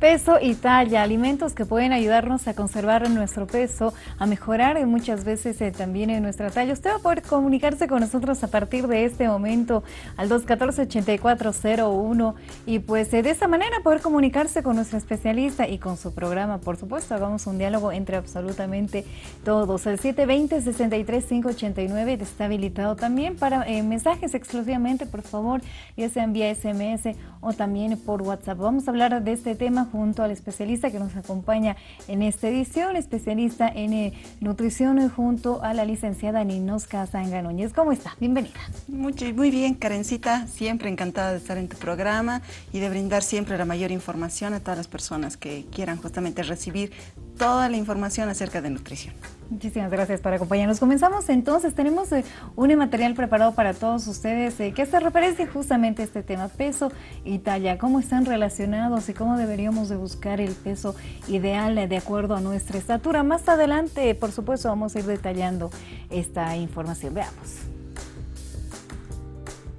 Peso y talla, alimentos que pueden ayudarnos a conservar nuestro peso, a mejorar muchas veces también en nuestra talla. Usted va a poder comunicarse con nosotros a partir de este momento al 214-8401 y pues de esa manera poder comunicarse con nuestra especialista y con su programa. Por supuesto, hagamos un diálogo entre absolutamente todos. El 720-63-589 está habilitado también para mensajes exclusivamente, por favor, ya sean vía SMS o también por WhatsApp. Vamos a hablar de este tema junto al especialista que nos acompaña en esta edición, especialista en nutrición, junto a la licenciada Ninoska Zanga Núñez. ¿Cómo está? Bienvenida. Muy bien, Karencita, siempre encantada de estar en tu programa y de brindar siempre la mayor información a todas las personas que quieran justamente recibir toda la información acerca de nutrición. Muchísimas gracias por acompañarnos. Comenzamos entonces, tenemos un material preparado para todos ustedes que hace referencia justamente a este tema, peso y talla, cómo están relacionados y cómo deberíamos de buscar el peso ideal de acuerdo a nuestra estatura. Más adelante, por supuesto, vamos a ir detallando esta información. Veamos.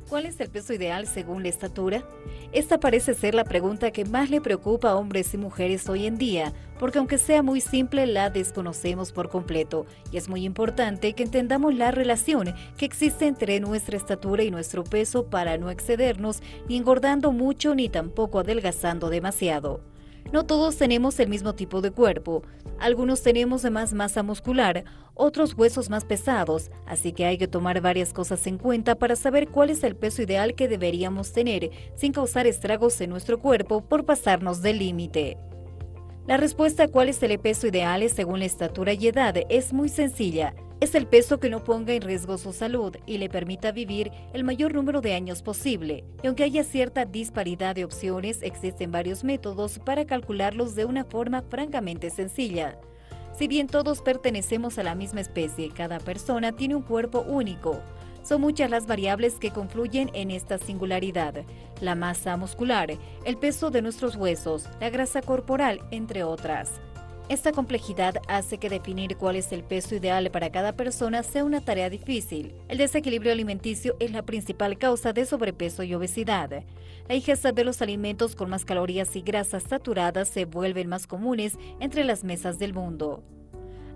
¿Cuál es el peso ideal según la estatura? Esta parece ser la pregunta que más le preocupa a hombres y mujeres hoy en día, porque aunque sea muy simple, la desconocemos por completo, y es muy importante que entendamos la relación que existe entre nuestra estatura y nuestro peso para no excedernos, ni engordando mucho ni tampoco adelgazando demasiado. No todos tenemos el mismo tipo de cuerpo. Algunos tenemos más masa muscular, otros huesos más pesados, así que hay que tomar varias cosas en cuenta para saber cuál es el peso ideal que deberíamos tener sin causar estragos en nuestro cuerpo por pasarnos del límite. La respuesta a cuál es el peso ideal según la estatura y edad es muy sencilla. Es el peso que no ponga en riesgo su salud y le permita vivir el mayor número de años posible. Y aunque haya cierta disparidad de opciones, existen varios métodos para calcularlos de una forma francamente sencilla. Si bien todos pertenecemos a la misma especie, cada persona tiene un cuerpo único. Son muchas las variables que confluyen en esta singularidad: la masa muscular, el peso de nuestros huesos, la grasa corporal, entre otras. Esta complejidad hace que definir cuál es el peso ideal para cada persona sea una tarea difícil. El desequilibrio alimenticio es la principal causa de sobrepeso y obesidad. La ingesta de los alimentos con más calorías y grasas saturadas se vuelven más comunes entre las mesas del mundo.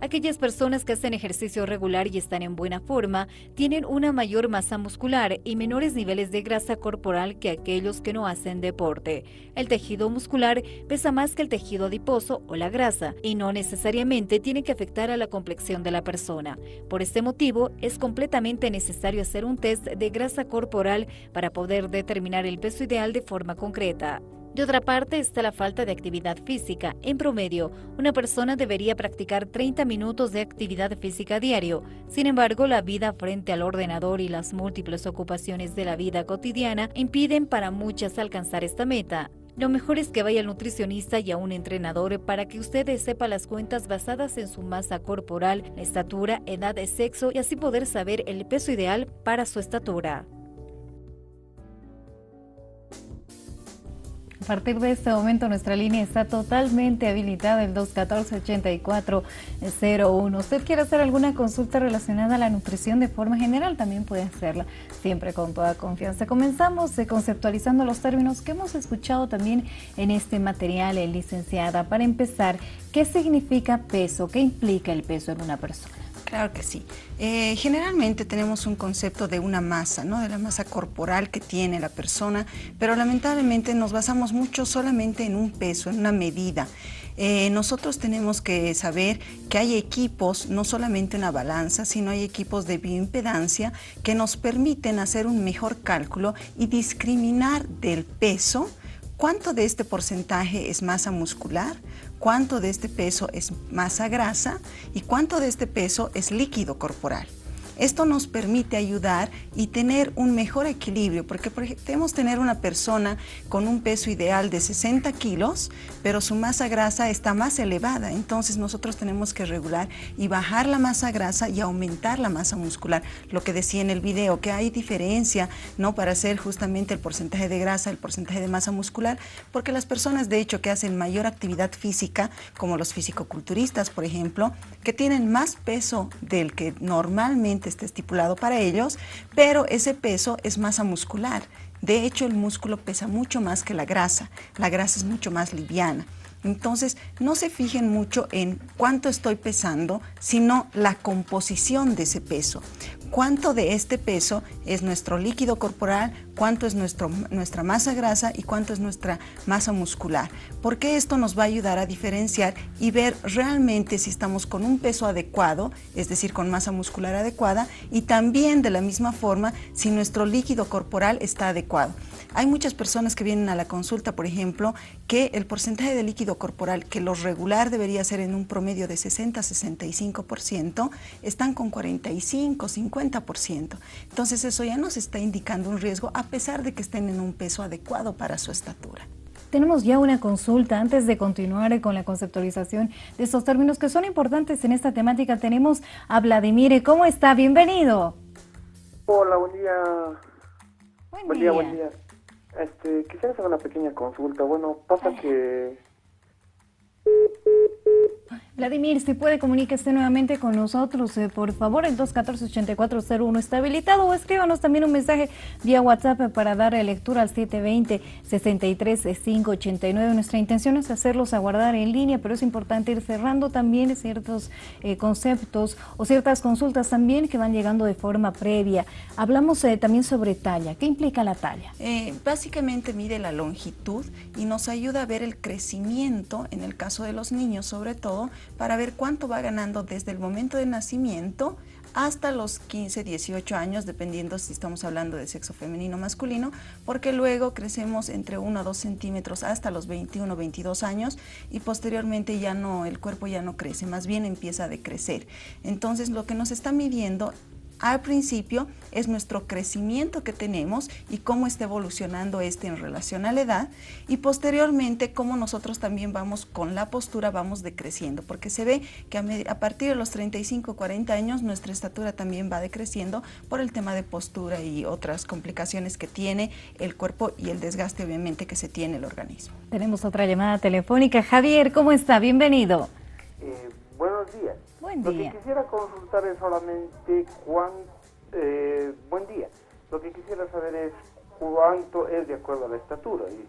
Aquellas personas que hacen ejercicio regular y están en buena forma tienen una mayor masa muscular y menores niveles de grasa corporal que aquellos que no hacen deporte. El tejido muscular pesa más que el tejido adiposo o la grasa y no necesariamente tiene que afectar a la complexión de la persona. Por este motivo, es completamente necesario hacer un test de grasa corporal para poder determinar el peso ideal de forma concreta. De otra parte está la falta de actividad física. En promedio, una persona debería practicar 30 minutos de actividad física diario. Sin embargo, la vida frente al ordenador y las múltiples ocupaciones de la vida cotidiana impiden para muchas alcanzar esta meta. Lo mejor es que vaya al nutricionista y a un entrenador para que usted sepa las cuentas basadas en su masa corporal, la estatura, edad, sexo y así poder saber el peso ideal para su estatura. A partir de este momento nuestra línea está totalmente habilitada, el 214-8401. ¿Usted quiere hacer alguna consulta relacionada a la nutrición de forma general? También puede hacerla, siempre con toda confianza. Comenzamos conceptualizando los términos que hemos escuchado también en este material, licenciada. Para empezar, ¿qué significa peso? ¿Qué implica el peso en una persona? Claro que sí. Generalmente tenemos un concepto de una masa, ¿no? De la masa corporal que tiene la persona, pero lamentablemente nos basamos mucho solamente en un peso, en una medida. Nosotros tenemos que saber que hay equipos, no solamente una balanza, sino hay equipos de bioimpedancia que nos permiten hacer un mejor cálculo y discriminar del peso cuánto de este porcentaje es masa muscular, cuánto de este peso es masa grasa y cuánto de este peso es líquido corporal. Esto nos permite ayudar y tener un mejor equilibrio, porque podemos tener una persona con un peso ideal de 60 kilos, pero su masa grasa está más elevada. Entonces nosotros tenemos que regular y bajar la masa grasa y aumentar la masa muscular. Lo que decía en el video, que hay diferencia, ¿no?, para hacer justamente el porcentaje de grasa, el porcentaje de masa muscular, porque las personas de hecho que hacen mayor actividad física, como los fisicoculturistas, por ejemplo, que tienen más peso del que normalmente está estipulado para ellos, pero ese peso es masa muscular. De hecho, el músculo pesa mucho más que la grasa es mucho más liviana. Entonces, no se fijen mucho en cuánto estoy pesando, sino la composición de ese peso. Cuánto de este peso es nuestro líquido corporal, cuánto es nuestra masa grasa y cuánto es nuestra masa muscular. Porque esto nos va a ayudar a diferenciar y ver realmente si estamos con un peso adecuado, es decir, con masa muscular adecuada, y también de la misma forma si nuestro líquido corporal está adecuado. Hay muchas personas que vienen a la consulta, por ejemplo, que el porcentaje de líquido corporal, que lo regular debería ser en un promedio de 60-65%, están con 45-50%. Entonces eso ya nos está indicando un riesgo a pesar de que estén en un peso adecuado para su estatura. Tenemos ya una consulta. Antes de continuar con la conceptualización de estos términos que son importantes en esta temática, tenemos a Vladimir. ¿Cómo está? Bienvenido. Hola, buen día. Buen día. Buen día. Quisiera hacer una pequeña consulta. Bueno, pasa que... Vladimir, si puede, comuníquese nuevamente con nosotros, por favor. El 214-8401 está habilitado, o escríbanos también un mensaje vía WhatsApp para dar lectura al 720-63-589. Nuestra intención es hacerlos aguardar en línea, pero es importante ir cerrando también ciertos conceptos o ciertas consultas también que van llegando de forma previa. Hablamos también sobre talla. ¿Qué implica la talla? Básicamente mide la longitud y nos ayuda a ver el crecimiento, en el caso de los niños sobre todo, para ver cuánto va ganando desde el momento de nacimiento hasta los 15, 18 años, dependiendo si estamos hablando de sexo femenino o masculino, porque luego crecemos entre 1 a 2 centímetros hasta los 21, 22 años y posteriormente ya no, el cuerpo ya no crece, más bien empieza a decrecer. Entonces lo que nos está midiendo al principio es nuestro crecimiento que tenemos y cómo está evolucionando en relación a la edad, y posteriormente cómo nosotros también vamos con la postura, vamos decreciendo, porque se ve que a partir de los 35, 40 años nuestra estatura también va decreciendo por el tema de postura y otras complicaciones que tiene el cuerpo y el desgaste obviamente que se tiene el organismo. Tenemos otra llamada telefónica. Javier, ¿cómo está? Bienvenido. Buenos días. Buen día. Lo que quisiera consultar es solamente buen día. Lo que quisiera saber es cuánto es de acuerdo a la estatura. Y,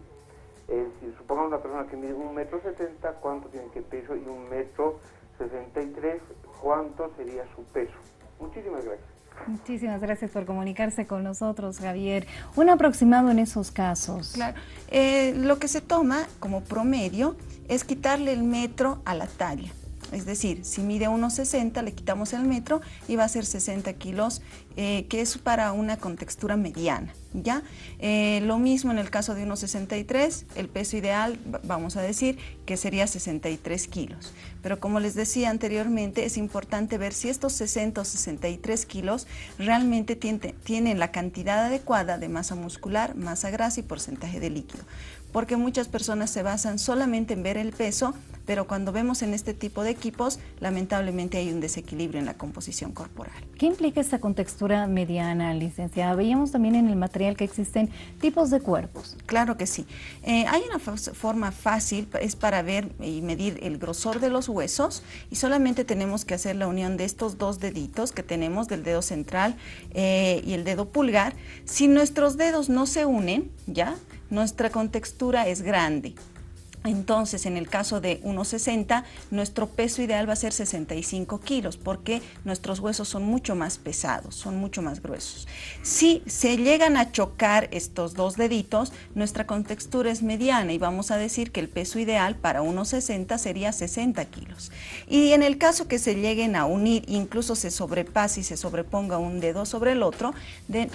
si supongamos una persona que mide 1,70 m, ¿cuánto tiene que peso? Y 1,63 m, ¿cuánto sería su peso? Muchísimas gracias. Muchísimas gracias por comunicarse con nosotros, Javier. Un aproximado en esos casos. Claro. Lo que se toma como promedio es quitarle el metro a la talla. Es decir, si mide 1,60, le quitamos el metro y va a ser 60 kilos, que es para una contextura mediana, ¿ya? Lo mismo en el caso de 1,63, el peso ideal, vamos a decir, que sería 63 kilos. Pero como les decía anteriormente, es importante ver si estos 60 o 63 kilos realmente tienen la cantidad adecuada de masa muscular, masa grasa y porcentaje de líquido. Porque muchas personas se basan solamente en ver el peso, pero cuando vemos en este tipo de equipos, lamentablemente hay un desequilibrio en la composición corporal. ¿Qué implica esta contextura mediana, licenciada? Veíamos también en el material que existen tipos de cuerpos. Claro que sí. Hay una forma fácil, es para ver y medir el grosor de los huesos, y solamente tenemos que hacer la unión de estos dos deditos que tenemos, del dedo central y el dedo pulgar. Si nuestros dedos no se unen, ¿ya?, nuestra contextura es grande. Entonces, en el caso de 1,60, nuestro peso ideal va a ser 65 kilos, porque nuestros huesos son mucho más pesados, son mucho más gruesos. Si se llegan a chocar estos dos deditos, nuestra contextura es mediana y vamos a decir que el peso ideal para 1,60 sería 60 kilos. Y en el caso que se lleguen a unir, incluso se sobrepase y se sobreponga un dedo sobre el otro,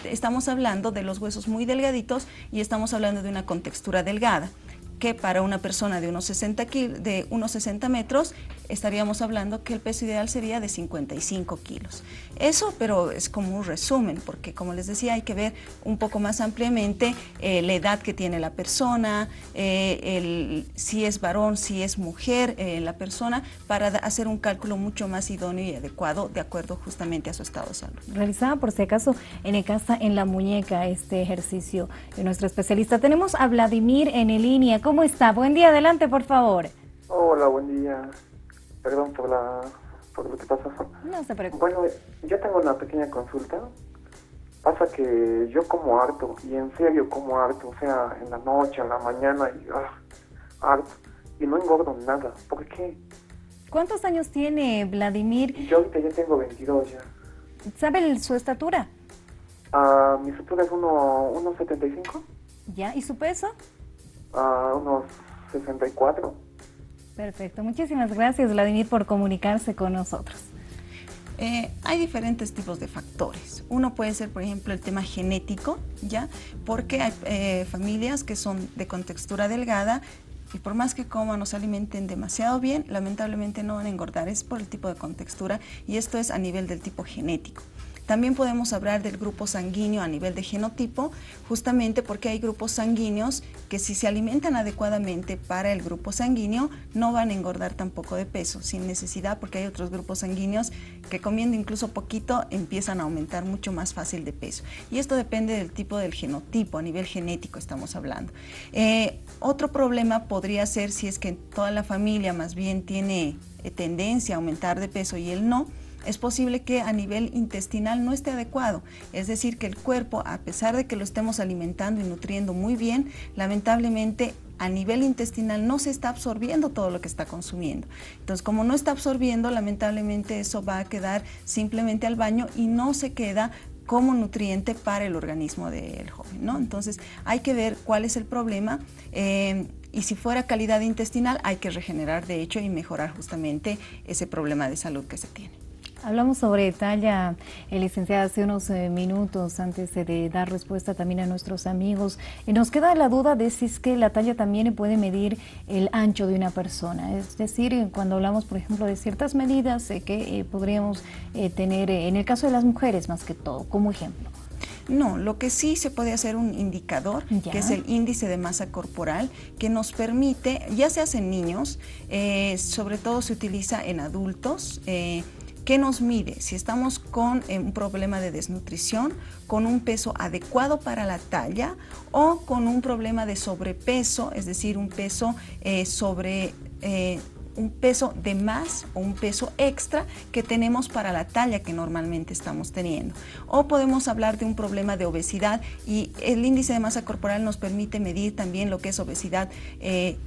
estamos hablando de los huesos muy delgaditos y estamos hablando de una contextura delgada, que para una persona de unos 60 metros estaríamos hablando que el peso ideal sería de 55 kilos. Eso, pero es como un resumen, porque como les decía, hay que ver un poco más ampliamente la edad que tiene la persona, si es varón, si es mujer la persona, para hacer un cálculo mucho más idóneo y adecuado de acuerdo justamente a su estado de salud. Realizaba por si acaso en la muñeca este ejercicio de nuestro especialista. Tenemos a Vladimir en línea. ¿Cómo está? Buen día, adelante por favor. Hola, buen día. Perdón por lo que pasó. No se preocupe. Bueno, yo tengo una pequeña consulta. Pasa que yo como harto, y en serio como harto, o sea, en la noche, en la mañana, y harto, y no engordo nada. ¿Por qué? ¿Cuántos años tiene Vladimir? Yo ahorita ya tengo 22 ya. ¿Sabe su estatura? Mi estatura es 1,75. ¿Ya? ¿Y su peso? Unos 64. Perfecto. Muchísimas gracias, Vladimir, por comunicarse con nosotros. Hay diferentes tipos de factores. Uno puede ser, por ejemplo, el tema genético, ¿ya? Porque hay familias que son de contextura delgada y por más que coman o se alimenten demasiado bien, lamentablemente no van a engordar. Es por el tipo de contextura y esto es a nivel del tipo genético. También podemos hablar del grupo sanguíneo a nivel de genotipo, justamente porque hay grupos sanguíneos que si se alimentan adecuadamente para el grupo sanguíneo no van a engordar tampoco de peso, sin necesidad, porque hay otros grupos sanguíneos que comiendo incluso poquito empiezan a aumentar mucho más fácil de peso. Y esto depende del tipo del genotipo, a nivel genético estamos hablando. Otro problema podría ser si es que toda la familia más bien tiene tendencia a aumentar de peso y él no. Es posible que a nivel intestinal no esté adecuado, es decir, que el cuerpo, a pesar de que lo estemos alimentando y nutriendo muy bien, lamentablemente a nivel intestinal no se está absorbiendo todo lo que está consumiendo. Entonces, como no está absorbiendo, lamentablemente eso va a quedar simplemente al baño y no se queda como nutriente para el organismo del joven, ¿no? Entonces, hay que ver cuál es el problema. Y si fuera calidad intestinal, hay que regenerar de hecho y mejorar justamente ese problema de salud que se tiene. Hablamos sobre talla, licenciada, hace unos minutos antes de dar respuesta también a nuestros amigos. Nos queda la duda de si es que la talla también puede medir el ancho de una persona. Es decir, cuando hablamos, por ejemplo, de ciertas medidas que podríamos tener, en el caso de las mujeres más que todo, como ejemplo. No, lo que sí se puede hacer un indicador, que es el índice de masa corporal, que nos permite, ya se hace en niños, sobre todo se utiliza en adultos, ¿qué nos mide? Si estamos con un problema de desnutrición, con un peso adecuado para la talla o con un problema de sobrepeso, es decir, un peso un peso de más o un peso extra que tenemos para la talla que normalmente estamos teniendo. O podemos hablar de un problema de obesidad y el índice de masa corporal nos permite medir también lo que es obesidad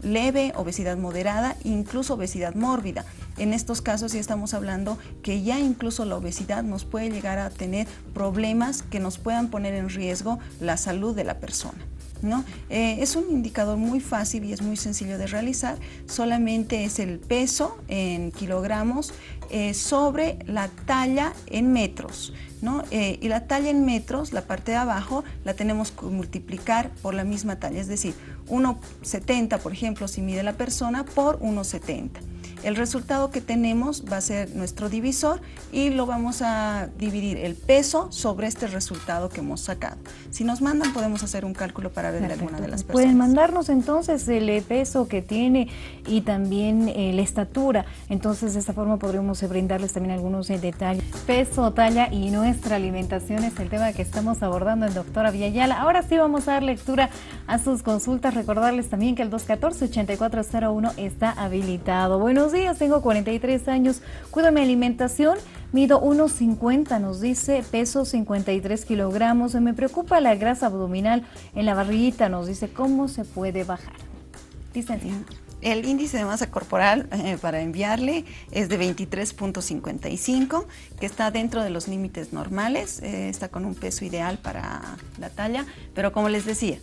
leve, obesidad moderada, incluso obesidad mórbida. En estos casos ya estamos hablando que ya incluso la obesidad nos puede llegar a tener problemas que nos puedan poner en riesgo la salud de la persona, ¿no? Es un indicador muy fácil y es muy sencillo de realizar, solamente es el peso en kilogramos sobre la talla en metros, ¿no? Y la talla en metros, la parte de abajo, la tenemos que multiplicar por la misma talla, es decir, 1,70 por ejemplo, si mide la persona, por 1,70. El resultado que tenemos va a ser nuestro divisor y lo vamos a dividir el peso sobre este resultado que hemos sacado. Si nos mandan podemos hacer un cálculo para ver de alguna de las personas. Pueden mandarnos entonces el peso que tiene y también la estatura. Entonces de esta forma podremos brindarles también algunos detalles. Peso, talla y nuestra alimentación es el tema que estamos abordando en Doctora Villayala. Ahora sí vamos a dar lectura a sus consultas. Recordarles también que el 214-8401 está habilitado. Buenos días, tengo 43 años, cuido mi alimentación, mido 1,50, nos dice, peso 53 kilogramos, me preocupa la grasa abdominal en la barriguita, nos dice, ¿cómo se puede bajar? Licenciada. El índice de masa corporal para enviarle es de 23,55, que está dentro de los límites normales, está con un peso ideal para la talla, pero como les decía,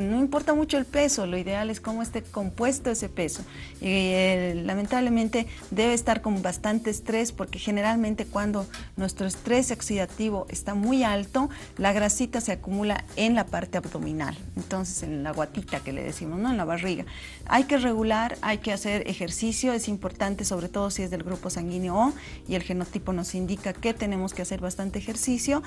no importa mucho el peso, lo ideal es cómo esté compuesto ese peso. Lamentablemente debe estar con bastante estrés porque generalmente cuando nuestro estrés oxidativo está muy alto, la grasita se acumula en la parte abdominal, entonces en la guatita que le decimos, ¿no? En la barriga. Hay que regular, hay que hacer ejercicio, es importante sobre todo si es del grupo sanguíneo O y el genotipo nos indica que tenemos que hacer bastante ejercicio.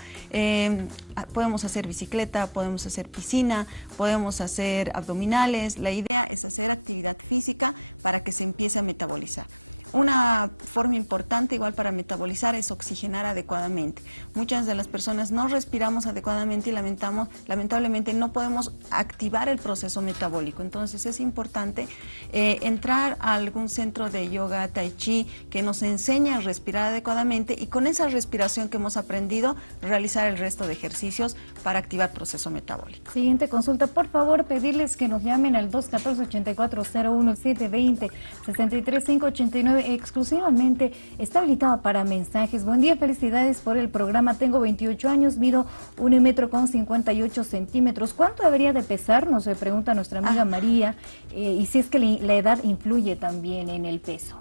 Podemos hacer bicicleta, podemos hacer piscina, podemos hacer abdominales. La idea es hacer actividad física para que se empiece a metabolizar. Una forma importante igual para metabolizar es oxigenar adecuadamente. Muchas de las personas no respiramos adecuadamente y lamentablemente no podemos activar el proceso metabólico. Entonces es importante entrar a algún centro de yoga, tai chi, que nos enseñe a respirar adecuadamente y con esa respiración que hemos aprendido realizar el resto de ejercicios para activar el proceso metabólico. Siguiente consulta, por favor, pedirles que nos llamen al 214-8401, 720-63589, exclusivamente está habilitado para mensajes. Buen día, felicidades por el programa. Tengo 28 años, mido 1,58 m. ¿Cuánto debería de pesar? Nos pregunta nuestra amiga María, y si es que la edad influye también en el peso.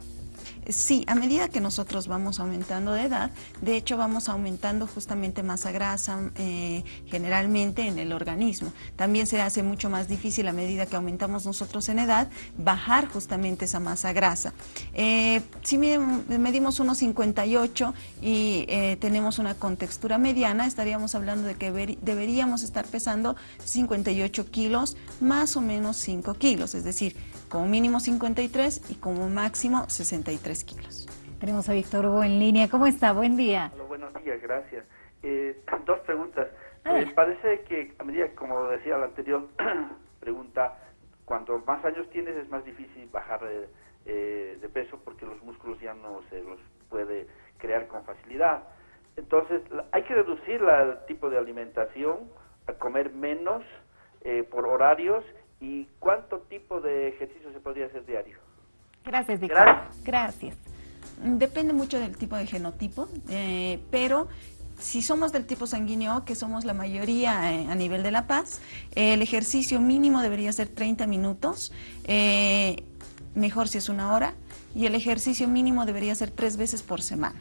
Sí, a medida que nosotros vamos aumentando de edad, de hecho vamos aumentando justamente masa grasa generalmente en el organismo. También se hace mucho más difícil a medida que aumentamos nosotros en edad bajar justamente esa masa grasa. Si medimos 1,58 y tenemos una contextura mediana, estaríamos hablando de que deberíamos estar pesando 58 kilos, más o menos 5 kilos, es decir, como mínimo 53 y como máximo 63 kilos. Tenemos a Víctor Hugo en línea. ¿Cómo está? Buen día. Hola, buenos días, gracias. Dos preguntas. Parece que, a medida, como decía la anterior pregunta, cuanto más años tienes es más difícil bajar de peso porque los músculos ya no se los puede crear con facilidad. Entonces, hay que reducir el tipo de alimentación, a comer menos por horarios. ¿Y cuánto tipo de ejercicio se podría hacer diario? Gracias, Víctor. Gracias. Depende mucho del tipo de genotipo, pero si somos del tipo sanguíneo, que somos la mayoría a nivel de La Paz, el ejercicio mínimo debería ser 30 minutos, mejor si es 1 hora, y el ejercicio mínimo debería ser 3 veces por semana.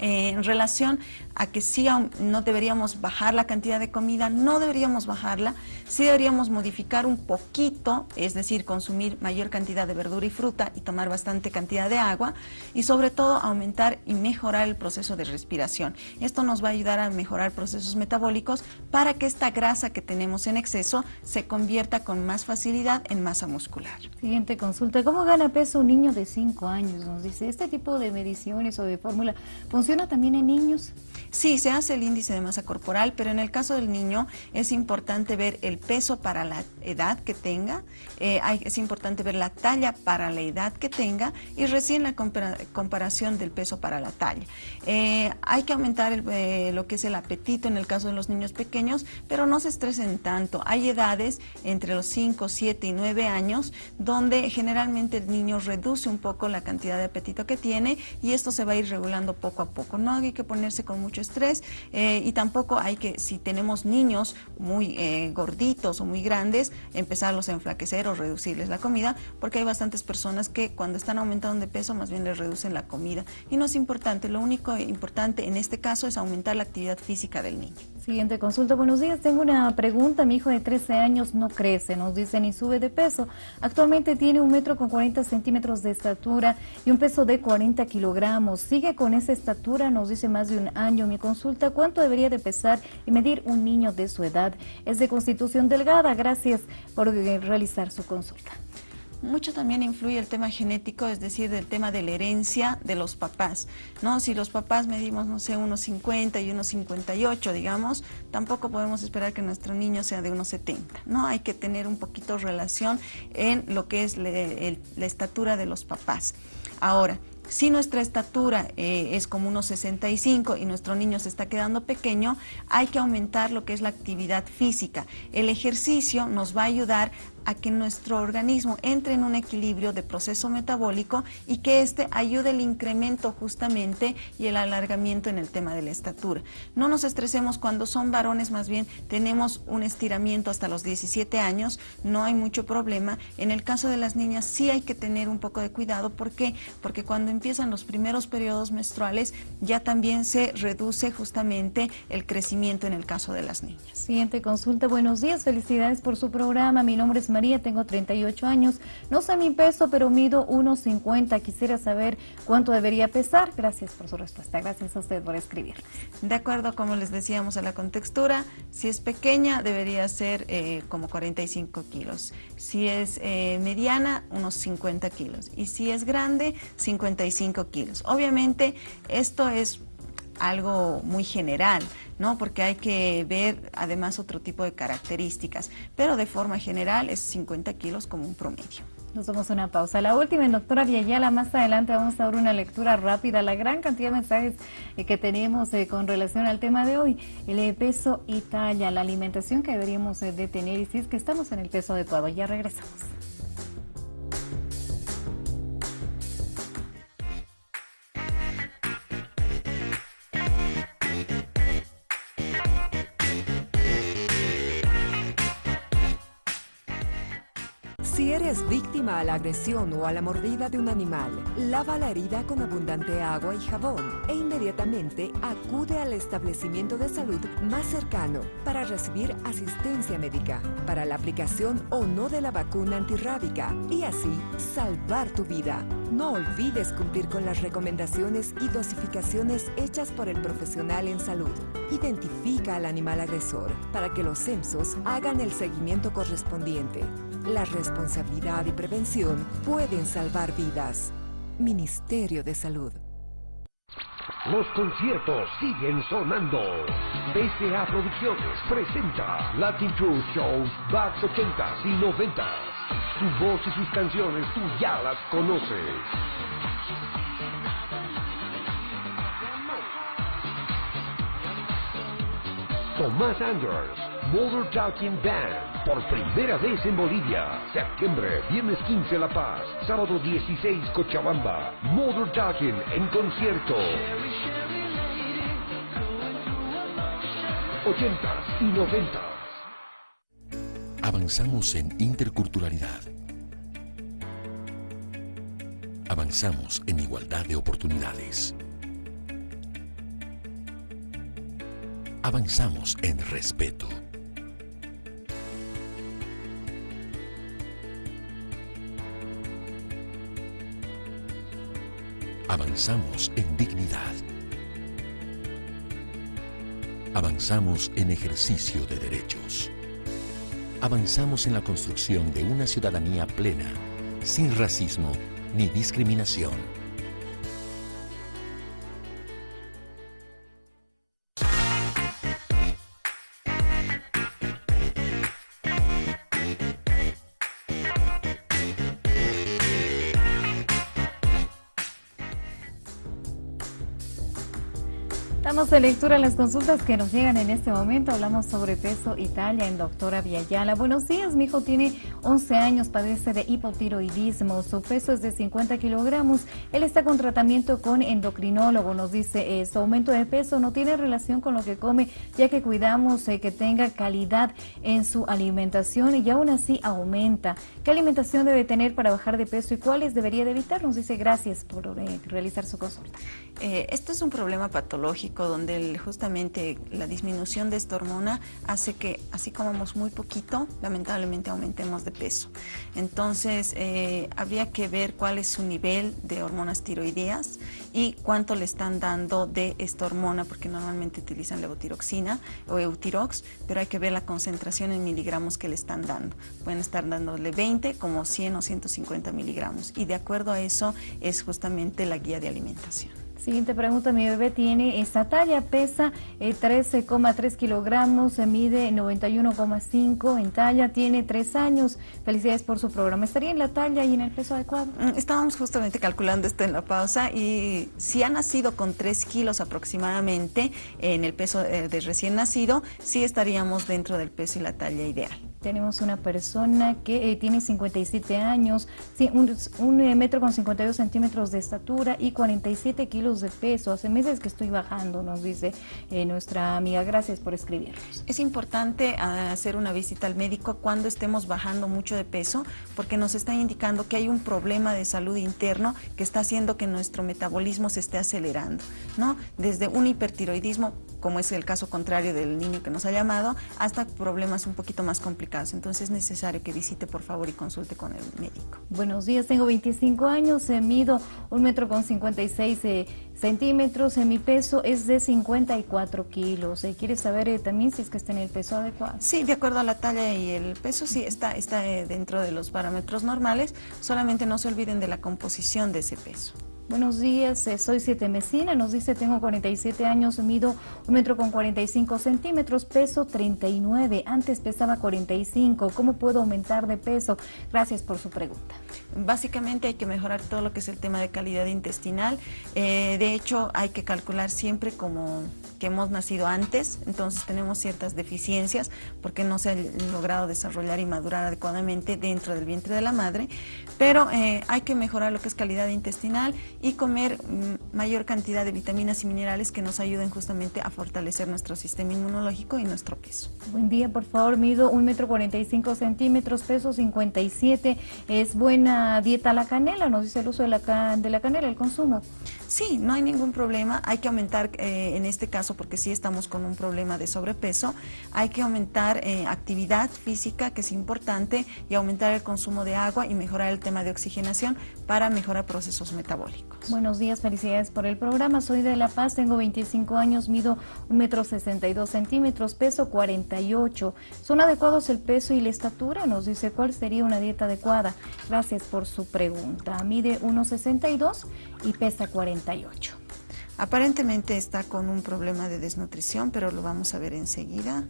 En relación a que sí no deberíamos bajar la cantidad de comida, no deberíamos bajarla, sí deberíamos modificar un poquito, es decir, consumir mayor cantidad de verdura y fruta y tomar bastante cantidad de agua y sobre todo aumentar y mejorar el proceso de respiración. Esto nos va a ayudar a mejorar procesos metabólicos para que esta grasa que tenemos en exceso se convierta con más facilidad en masa muscular. Siguiente consulta, ¿cómo gana peso un niño de 5 años? Nos dice, ¿este tipo de mediciones o de fórmula funciona también en niños? Sí, se hace el índice de masa corporal, pero en el caso del niño es importante ver el peso para la edad que tenga, es importante ver la talla para la edad que tenga y recién la comparación del peso para la talla. Hay que aumentar lo que es el apetito en el caso de los niños pequeños, pero no se estresen tanto. Hay edades entre los 5, 7 y 9 años donde generalmente el niño reduce un poco la cantidad de apetito que tiene y esto se va a ir regulando poco a poco. No hay que ponerse con mucho estrés y tampoco hay que, si tenemos niños muy gorditos o muy grandes, empezarlos a enflaquecer o reducirles la comida, porque hay bastantes personas que cuando están aumentando de peso más bien les reducen la comida y no es importante. Lo único importante en este caso es aumentar la actividad física del niño. Siguiente consulta, buenos días, tengo una pregunta, mi hijo de 13 años no crece, nos dicen, y sube de peso, actualmente tiene 1,40 m de estatura y un peso de 40 kilogramos, sigue con esa estatura, nos dice más de 1 año. Mi consulta, ¿cuánto debería de pesar y medir un niño de su edad? Es de constitución delgada, gracias por realizar su consulta. Mucho también influye el tema genético, es decir, del tema de la herencia de los papás, ¿no? Si los papás medimos, no sé, 1,50 y 1,58, digamos, tampoco podemos esperar que nuestro niño sea de 1,70, ¿no? Hay que tener un poquito relación en lo que es la estatura de los papás. Ahora, si nuestra estatura es como 1,65 y nuestro niño se está quedando pequeño, hay que aumentar lo que es la actividad física. El ejercicio nos va a ayudar a que nuestro organismo entre en un equilibrio de proceso metabólico y que este ayude el incremento justamente y el alargamiento en el tema de la estatura. No nos estresemos cuando son varones, más bien tenemos un estiramiento hasta los 17 años, no hay mucho problema. En el caso de las niñas sí hay que tener un poco de cuidado. ¿Por qué? Porque cuando empiezan los primeros periodos menstruales ya también se reduce justamente el crecimiento en el caso de las niñas. Siguiente consulta, buenos días, felicidades por su programa, mi nombre es María, tengo 38 años, no sé mi peso, pero mido 1,50. Quisiera saber cuánto debería pesar. Gracias por su respuesta. Gracias a usted por escribir. De acuerdo, como les decíamos, a la contextura, si es pequeña debería ser como 45 kilos. Si es mediana, unos 50 kilos. Y si es grande, 55 kilos. Obviamente, esto es algo muy general, ¿no? Porque hay que ver además otro tipo de características, pero de forma general es 50 kilos como un promedio. Nos damos una pausa. La última, doctora Villayala, más adelante vamos a dar una lectura rápida a la gran cantidad de mensajes que tenemos con relación al tema de hoy, el peso y talla, la alimentación que deberíamos de tener y si es que estamos en el peso adecuado. Ya regresamos. Si eres víctima a la agresión o a la mordida de un animal, lava la herida con abundante agua y jabón e inmediatamente acude al establecimiento de salud más cercano para recibir asistencia médica para la aplicación o no de la vacuna antirrábica y así salvar tu vida. No olvides cumplir con las recomendaciones y dosificaciones hechas por el profesional en salud. Identifica al animal agresor para que los CEMSOS hagan el seguimiento correspondiente. La responsabilidad y prevención pueden salvar vidas. Ministerio de Salud. Los conciertos siguen sonando. BCA Producciones presenta Latin True Shows Backs 80s y 90s. Su voz y sus canciones tú ya las conoces. Tomás Anders, Modern Talking Band, por primera vez en Bolivia. Septiembre, viernes 15 La Paz, sábado 16 Cochabamba. Modern Talking en concierto. 80s y 90s. Avanzamos en interculturalidad. Avanzamos en igualdad de oportunidades. Avanzamos en respeto. Avanzamos en dignidad. Avanzamos en ejercicio de derechos. Avanzamos en la construcción de una ciudadanía plena, sin racismo ni discriminación. Damos de lectura a las consultas que nos llegan en este momento. Hablamos sobre peso y talla en doctora Villayala. Buenos días, mi hijo tiene 11 años, padece de hipotiroidismo. Su peso es de 50 kilogramos. Él está con tratamiento con endocrinólogo. Nos dice, su aumento de peso no tiene relación con lo que come, ya que cuidamos que tenga calidad en su alimentación y aún así aumenta. ¿Qué alimentación debe tener para bajar de peso y cuáles debería de evitar? Nos dice, gracias por realizar su consulta. Esto es un problema patológico donde justamente la disminución de esta hormona hace que, así comamos muy poquito, lamentablemente aumentemos de peso. Entonces, habría que ver cuál es su nivel de hormonas tiroideas y cuánto le están dando de esta hormona, porque normalmente utilizan levotiroxina o Eutirox, pero hay que ver la concentración en miligramos que le están dando. Pueden estar dándole 20 como 100 o 150 miligramos y de acuerdo a eso es justamente la guía de alimentación. Siguiente pregunta, mi bebé tiene esta talla, pesa 13,3 kilogramos, se mide 91,5 en talla, tiene 3 años. Felicidades por su programa. ¿Estaría en la talla y en el peso adecuado? Estábamos justamente calculando esto en la pausa y si ha nacido con 3 kilos aproximadamente en el peso de recién nacido, sí estaríamos dentro del peso y la talla ideal. Tenemos una persona que tiene 57 años, un metro con 52 centímetros de estatura y 47 kilos de peso. Hace meses que estoy bajando, nos dice nuestra amiga. Gracias por escribirnos. Es importante hacer una visita al médico cuando estemos bajando mucho de peso, porque nos está indicando que hay un problema de salud interno que está haciendo que nuestro metabolismo se esté acelerando, ¿no? Desde un hipertiroidismo como es el caso contrario del niño que nos ha llamado, hasta problemas un poquito más complicados. Entonces es necesario que visite, por favor, y consulte con el médico. Buenos días, tengo 25 años, mido 1,56 centímetros, mi peso es de 54 kilos. ¿Quiere saber también si es que está en el peso adecuado? Sí, de acuerdo a la talla y el peso, sí, está dentro de los parámetros normales, solamente no se olviden de la composición de ese peso. Buenos días, soy Siete Mesina, nos dice, tengo 47 años, mido 1,45 centímetros, peso 39, antes pesaba 45, ¿cómo puedo aumentar de peso? Gracias por su pregunta. Básicamente hay que mejorar todo lo que es el tema de calidad intestinal, de hecho hay que calcular siempre como que hemos nacido antes, entonces tenemos ciertas deficiencias porque no se ha logrado desarrollar y madurar adecuadamente dentro del vientre de la madre, pero hay que mejorar lo que es calidad intestinal y comer mayor cantidad de vitaminas y minerales que nos ayuden justamente a fortalecer nuestro sistema inmunológico y nuestro peso. Buen día, por favor, mido 1,45 centímetros, peso 57, ¿es buena dieta la canela? Nos dice el uso de la canela, el consumo. Sí, no hay ningún problema, hay que aumentar en este caso, porque sí estamos con un problema de sobrepeso, hay que aumentar actividad física, que es importante, y aumentar el consumo de agua y mejorar el tema de oxigenación para mejorar procesos metabólicos. Buenos días, felicidades por el programa, soy de La Paz, tengo 25 años, mido 1,62 centímetros, peso 48. ¿Son adecuados el peso y la estatura? Nos dice, ¿cuál sería una dieta adecuada? Gracias por su pregunta. Mide 1,62 y pesa 48. Aparentemente está con un problema de desnutrición, pero lo vamos a ver enseguida.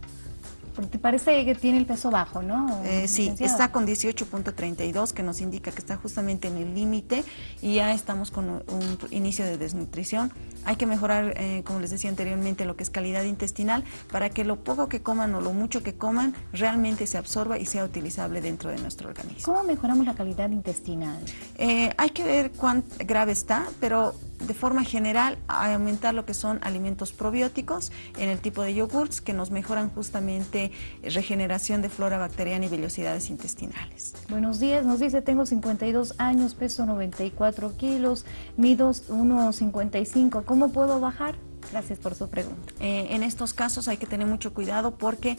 ¿Te parece que tiene el peso bajo, no? Sí, está con 18.32, que nos indica que está justamente en el límite y ya estamos con un inicio de desnutrición. Hay que mejorar, como les decía anteriormente, lo que es calidad intestinal para que lo poco que coman o lo mucho que coman realmente se absorba y sea utilizable dentro de nuestro organismo. ¿Cómo mejoramos la calidad intestinal? Hay que ver cuán grave está, pero de forma general aumentar lo que son alimentos probióticos en el tipo de yogurts que nos mejoran justamente regeneración de flora bacteriana y vellosidades intestinales. Buenos días, nos dice, tengo 52 años, peso 94 kilos, mido 1,55, ¿cómo puedo bajar? Gracias por su pregunta. En estos casos hay que tener mucho cuidado porque,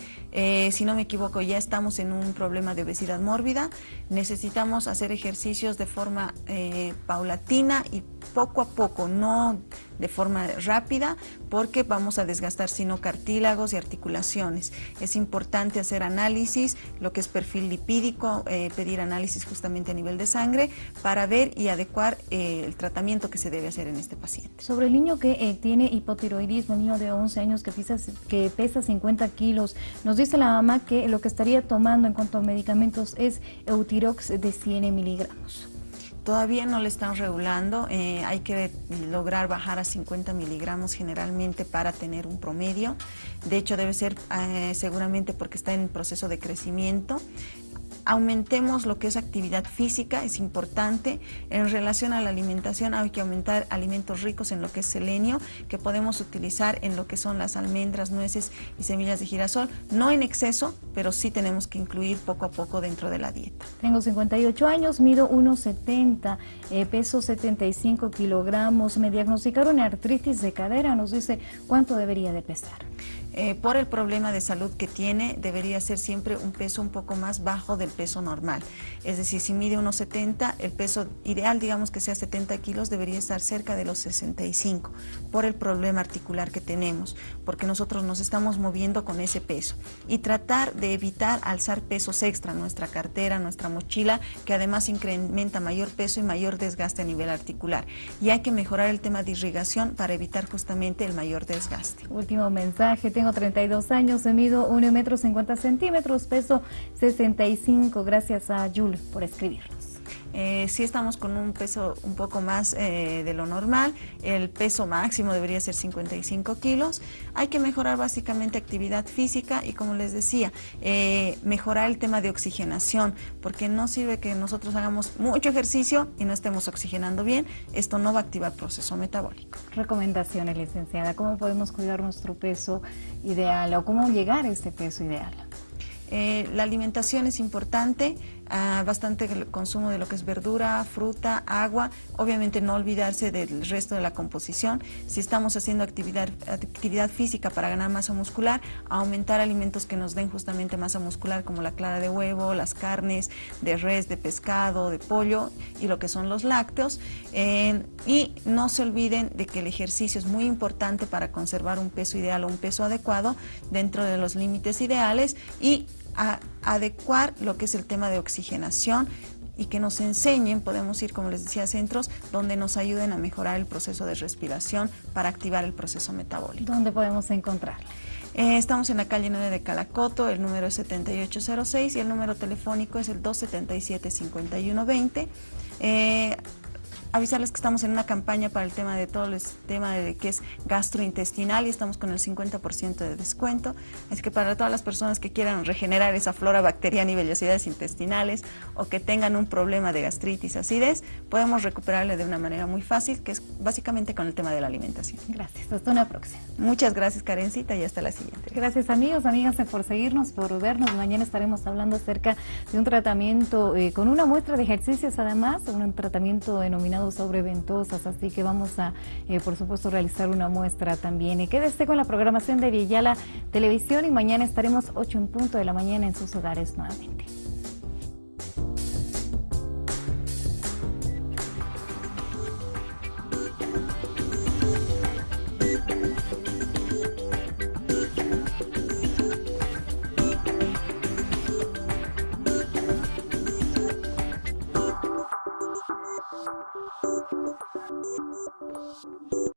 si no me equivoco, ya estamos en un problema de obesidad mórbida. Necesitamos hacer ejercicios de forma paulatina y poco a poco, no de forma rápida, porque vamos a desgastar sino cartílagos y articulaciones. Es importante hacer análisis, lo que es perfil lipídico, pedir análisis justamente a nivel de sangre para ver y adecuar el tratamiento que se debe hacer en este paciente. Sobre el niño que tiene hipotiroidismo, el niño de 11 años que pesa 50 kilos, nos dice la mamá que lo que estaría tomando en cuanto a medicamentos es Eutirox de 100 miligramos. Todavía no le están regulando, hay que lograr bajar a 50 miligramos generalmente para tener un promedio. De hecho debe ser seguramente porque está en proceso de crecimiento. Aumentemos lo que es actividad física, es importante. En relación a la alimentación hay que aumentar alimentos ricos en lo que es selenio, que podemos utilizar en lo que son las almendras, nueces y semillas de girasol, no en exceso, pero sí tenemos que incluir poco a poco dentro de la dieta. Tengo 58 años, mido 1,70, peso 75 kilogramos, me diagnosticaron artritis de cadera, nos dice cuánto debería de pesar. Por el problema de salud que tiene, debería ser siempre un peso un poco más bajo del peso normal. Es decir, si mide 1,70, el peso ideal, digamos que sea 70 kilos, debería estar cerca de los 65, por el problema articular que tenemos, porque nosotros nos estamos moviendo con ese peso. Y tratar de evitar alzar pesos extra, nuestra cartera, nuestra mochila, que además incrementa mayor peso y mayor desgaste a nivel articular. Y hay que mejorar el tema de irrigación para evitar justamente el mayor desgaste. Último mensaje, tengo 32 años, mido 1,50 m, peso 65. Gracias a Yul por escribirnos. Sí estamos con un peso un poco más de lo normal, el peso máximo debería ser 55 kilos. Hay que mejorar básicamente actividad física y, como les decía, mejorar el tema de oxigenación, porque no sirve que nosotros hagamos mucho ejercicio y no estemos oxigenando bien, esto no va a activar el proceso metabólico. Recomendaciones, licenciada, ¿cómo podemos cuidar nuestro peso ideal o cómo llegar a este peso ideal? La alimentación es importante, bastante el consumo de lo que es verdura, fruta, agua, obviamente no olvidarse del resto de la composición. Si estamos haciendo actividad física para ganar masa muscular, aumentar alimentos que nos den justamente masa muscular, como la clara de huevo, las carnes de res, de pescado, de pollo y lo que son los lácteos. Y no se olviden de que el ejercicio es muy importante para conservar un peso ideal o un peso adecuado dentro de los límites ideales, y adecuar lo que es el tema de oxigenación, y que nos enseñen, podemos ir, como les decía, a centros donde nos ayuden a mejorar el proceso de respiración para activar el proceso metabólico. ¿Dónde podemos encontrarla? Estamos en la calle 9 de Calacoto, el número es 7806 y el número telefónico es el 277-5120. Avisarles que estamos en una campaña para el tema de todo el tema de que es gastrointestinal, y estamos con el 50% de descuento. Así que para todas las personas que quieran regenerar esa flora bacteriana y vellosidades intestinales, o que tengan un problema de gastritis, acidez, podemos recuperarle de una manera muy fácil, que es básicamente con el tema de la alimentación. Gracias, hasta una próxima. Muchas gracias, Karencita, y hasta la siguiente. Gracias, amigos, amigas, por seguirnos, por vernos. Mañana estaremos hablando acerca de un tratamiento con una muestra de ejercicios, además, un tratamiento denominado sobre ventosas, así que vamos a, por supuesto, realizar una muestra también. Quédese con la programación de Vieyala Televisión, y mañana estaremos 8 en punto de la mañana en sus hogares nuevamente.